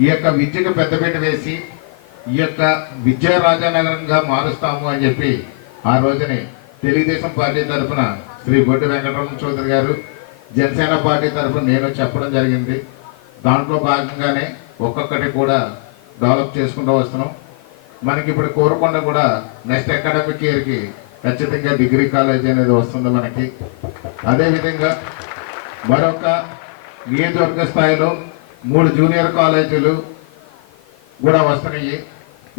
ఈ యొక్క విద్యకు పెద్దపీట వేసి ఈ యొక్క విద్యా రాజానగరంగా మారుస్తాము అని చెప్పి ఆ రోజుని తెలుగుదేశం పార్టీ తరఫున శ్రీ బొడ్డు వెంకటరమణ చౌదరి గారు జనసేన పార్టీ తరఫున నేను చెప్పడం జరిగింది. దాంట్లో భాగంగానే ఒక్కొక్కటి కూడా డెవలప్ చేసుకుంటూ వస్తున్నాం. మనకి ఇప్పుడు కోరకొండ కూడా నెక్స్ట్ అకాడమిక్ ఇయర్కి ఖచ్చితంగా డిగ్రీ కాలేజ్ అనేది వస్తుంది మనకి. అదేవిధంగా మరొక నియోజకవర్గ స్థాయిలో మూడు జూనియర్ కాలేజీలు కూడా వస్తున్నాయి.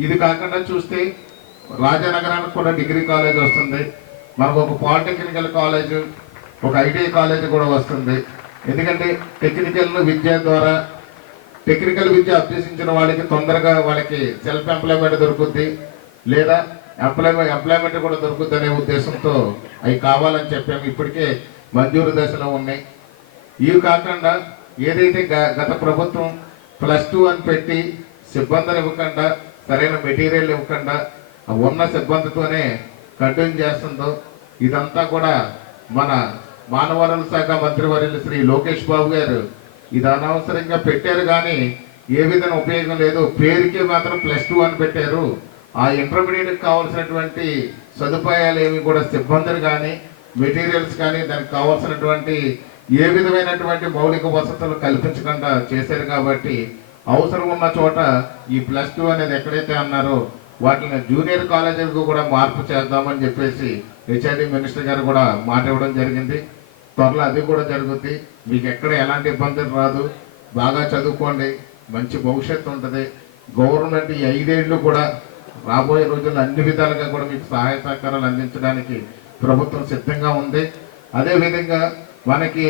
ఇది కాకుండా చూస్తే రాజానగరానికి కూడా డిగ్రీ కాలేజ్ వస్తుంది. మనకు ఒక పాలిటెక్నికల్ కాలేజ్ ఒక ఐటీఐ కాలేజ్ కూడా వస్తుంది. ఎందుకంటే టెక్నికల్ విద్య ద్వారా టెక్నికల్ విద్య అభ్యసించిన వాళ్ళకి తొందరగా వాళ్ళకి సెల్ఫ్ ఎంప్లాయ్మెంట్ దొరుకుద్ది. లేదా ఎంప్లాయ్మెంట్ ఎంప్లాయ్మెంట్ కూడా దొరుకుతుందనే ఉద్దేశంతో అవి కావాలని చెప్పాము. ఇప్పటికే మంజూరు దశలో ఉన్నాయి. ఇవి కాకుండా ఏదైతే గ- గత ప్రభుత్వం ప్లస్ టూ అని పెట్టి సిబ్బందిని ఇవ్వకుండా సరైన మెటీరియల్ ఇవ్వకుండా ఉన్న సిబ్బందితోనే కంటిన్యూ చేస్తుందో ఇదంతా కూడా మన మానవ శాఖ మంత్రివర్యులు శ్రీ లోకేష్ బాబు గారు ఇది అనవసరంగా పెట్టారు కానీ ఏ విధంగా ఉపయోగం లేదు. పేరుకి మాత్రం ప్లస్ టూ అని పెట్టారు. ఆ ఇంటర్మీడియట్ కావాల్సినటువంటి సదుపాయాలు ఏమి కూడా సిబ్బందులు కానీ మెటీరియల్స్ కానీ దానికి కావాల్సినటువంటి ఏ విధమైనటువంటి మౌలిక వసతులు కల్పించకుండా చేశారు కాబట్టి అవసరం ఉన్న చోట ఈ ప్లస్ టూ అనేది ఎక్కడైతే అన్నారో వాటిని జూనియర్ కాలేజీలకు కూడా మార్పు చేద్దామని చెప్పేసి హెచ్ఐడి మినిస్టర్ గారు కూడా మాట ఇవ్వడం జరిగింది. త్వరలో అది కూడా జరుగుద్ది. మీకు ఎక్కడ ఎలాంటి ఇబ్బందులు రాదు. బాగా చదువుకోండి. మంచి భవిష్యత్తు ఉంటుంది. గవర్నమెంట్ ఈ ఐదేళ్ళు కూడా రాబోయే రోజుల్లో అన్ని విధాలుగా కూడా మీకు సహాయ సహకారాలు అందించడానికి ప్రభుత్వం సిద్ధంగా ఉంది. అదేవిధంగా మనకి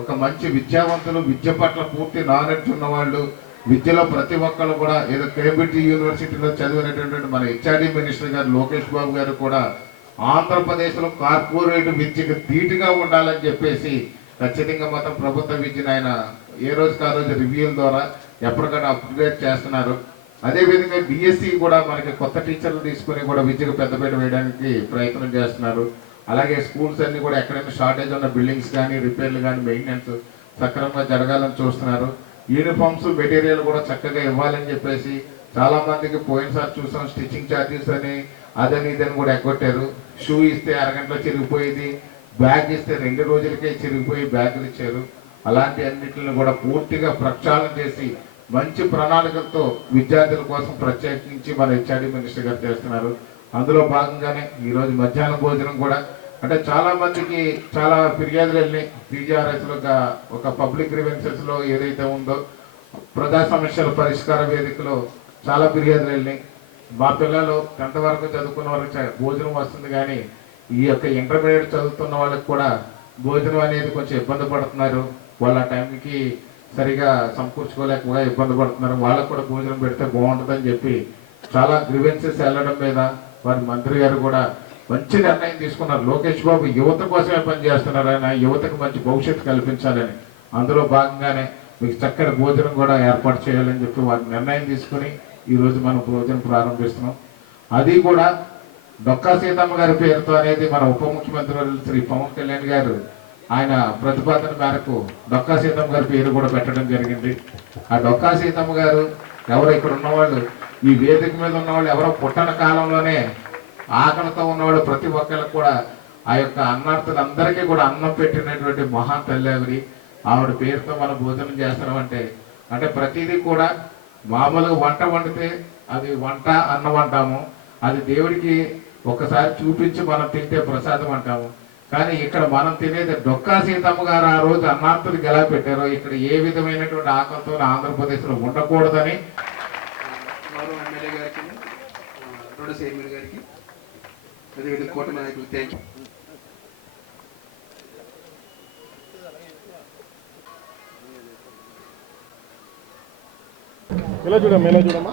ఒక మంచి విద్యావంతులు విద్య పట్ల పూర్తి నాలెడ్జ్ ఉన్న వాళ్ళు విద్యలో ప్రతి ఒక్కరు కూడా ఏదో కేంబ్రిడ్జ్ యూనివర్సిటీలో చదివినటువంటి మన హెచ్ఆర్డి మినిస్టర్ గారు లోకేష్ బాబు గారు కూడా ఆంధ్రప్రదేశ్లో కార్పొరేట్ విద్యకు ధీటుగా ఉండాలని చెప్పేసి ఖచ్చితంగా మొత్తం ప్రభుత్వ విద్యను ఆయన ఏ రోజుకి ఆ రోజు రివ్యూల ద్వారా ఎప్పటికైనా అప్గ్రేడ్ చేస్తున్నారు. అదేవిధంగా డిఎస్సి కూడా మనకి కొత్త టీచర్లు తీసుకుని కూడా విద్యకు పెద్దపీట వేయడానికి ప్రయత్నం చేస్తున్నారు. అలాగే స్కూల్స్ అన్ని కూడా ఎక్కడైనా షార్టేజ్ ఉన్న బిల్డింగ్స్ కానీ రిపేర్లు కానీ మెయింటెనెన్స్ సక్రమంగా జరగాలని చూస్తున్నారు. యూనిఫామ్స్ మెటీరియల్ కూడా చక్కగా ఇవ్వాలని చెప్పేసి చాలా మందికి పోయినసారి చూసాం స్టిచ్చింగ్ ఛార్జెస్ అని అదని ఇదని కూడా ఎగ్గొట్టారు. షూ ఇస్తే అరగంటలో చిరిగిపోయేది బ్యాగ్ ఇస్తే రెండు రోజులకే చిరిగిపోయి బ్యాగులు ఇచ్చారు. అలాంటి అన్నిటిని కూడా పూర్తిగా ప్రక్షాళన చేసి మంచి ప్రణాళికలతో విద్యార్థుల కోసం ప్రత్యేకించి మన హెచ్ఆర్డి మినిస్టర్ గారు చేస్తున్నారు. అందులో భాగంగానే ఈరోజు మధ్యాహ్నం భోజనం కూడా. అంటే చాలా మందికి చాలా ఫిర్యాదులు వెళ్ళినాయి. పీజీఆర్ఎస్లో ఒక- పబ్లిక్ రివెన్సెస్లో ఏదైతే ఉందో ప్రజా సమస్యల పరిష్కార వేదికలో చాలా ఫిర్యాదులు వెళ్ళినాయి. మా పిల్లలు టెన్త్ వరకు చదువుకున్న వాళ్ళకి భోజనం వస్తుంది కానీ ఈ యొక్క ఇంటర్మీడియట్ చదువుతున్న వాళ్ళకి కూడా భోజనం అనేది కొంచెం ఇబ్బంది పడుతున్నారు. వాళ్ళ టైంకి సరిగా సమకూర్చుకోలేక ఇబ్బంది పడుతున్నారు వాళ్ళకు కూడా భోజనం పెడితే బాగుంటుందని చెప్పి చాలా గ్రివెన్సెస్ వెళ్ళడం మీద వారి మంత్రి గారు కూడా మంచి నిర్ణయం తీసుకున్నారు. లోకేష్ బాబు యువత కోసమే పనిచేస్తున్నారు ఆయన. యువతకు మంచి భవిష్యత్తు కల్పించాలని. అందులో భాగంగానే మీకు చక్కటి భోజనం కూడా ఏర్పాటు చేయాలని చెప్పి వారి నిర్ణయం తీసుకుని ఈరోజు మనం భోజనం ప్రారంభిస్తున్నాం. అది కూడా డొక్కా సీతమ్మ గారి పేరుతో అనేది మన ఉప ముఖ్యమంత్రి శ్రీ పవన్ కళ్యాణ్ గారు ఆయన ప్రతిపాదన మేరకు డొక్కా సీతమ్మ గారి పేరు కూడా పెట్టడం జరిగింది. ఆ డొక్కా సీతమ్మ గారు ఎవరు ఇక్కడ ఉన్నవాళ్ళు ఈ వేదిక మీద ఉన్నవాళ్ళు ఎవరో పుట్టన కాలంలోనే ఆకలితో ఉన్నవాళ్ళు ప్రతి ఒక్కరికి కూడా ఆ యొక్క అన్నార్థులందరికీ కూడా అన్నం పెట్టినటువంటి మహా తల్లి ఆవిడ. పేరుతో మనం భోజనం చేస్తామంటే అంటే ప్రతిదీ కూడా మామూలుగా వంట వండితే అది వంట అన్నం అంటాము. అది దేవుడికి ఒకసారి చూపించి మనం తింటే ప్రసాదం అంటాము. కానీ ఇక్కడ మనం తినేది డొక్కా సీతమ్మ గారు ఆ రోజు అన్నార్థులకు ఎలా పెట్టారో ఇక్కడ ఏ విధమైనటువంటి ఆకలితో ఆంధ్రప్రదేశ్లో ఉండకూడదని. గౌరవ ఎమ్మెల్యే గారికి ఆ, రెండు చైర్మన్ గారికి అదేవిధంగా కోట నాయకులు థ్యాంక్ యూ ఎలా చూడమ్మా? ఎలా చూడమ్మా?